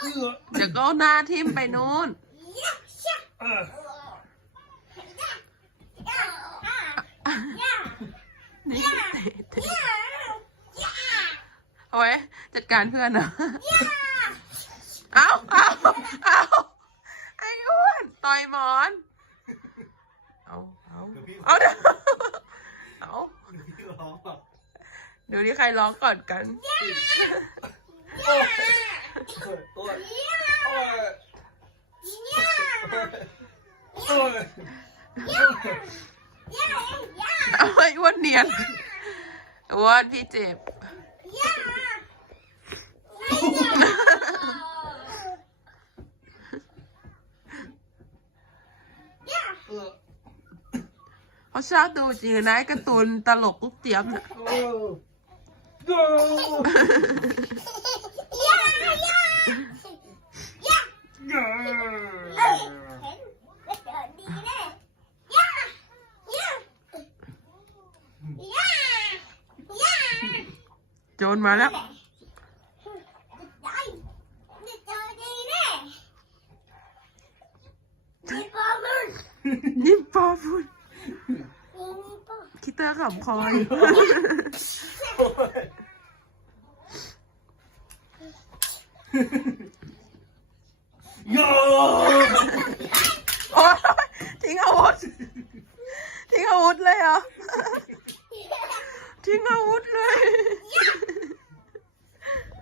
เอื้อเดี๋ยวก็หน้าทิ่มไปนู้น เออนี่เตะเอาไว้จัดการเพื่อนเหรอเอาเอาเอาไอ้อ้วนต่อยหมอน เอาเอาเดี๋ยวพี่เอาเดี๋ยวเอาเดี๋ยวพี่ร้องอะเดี๋ยวนี้ใครร้องก่อนกัน โอ้ เอาไอ้อ้วนเนียนอ้วนพี่เจ็บเออเขาชอบดูจริงนะไอ้การ์ตูนตลกลูกเจี๊ยบน่ะโอ้ย โจรมาแล้วยิ้มปอพูดคิดเตอร์ขำคอยโย่ เลยเหรทิ้งอาวุธเลย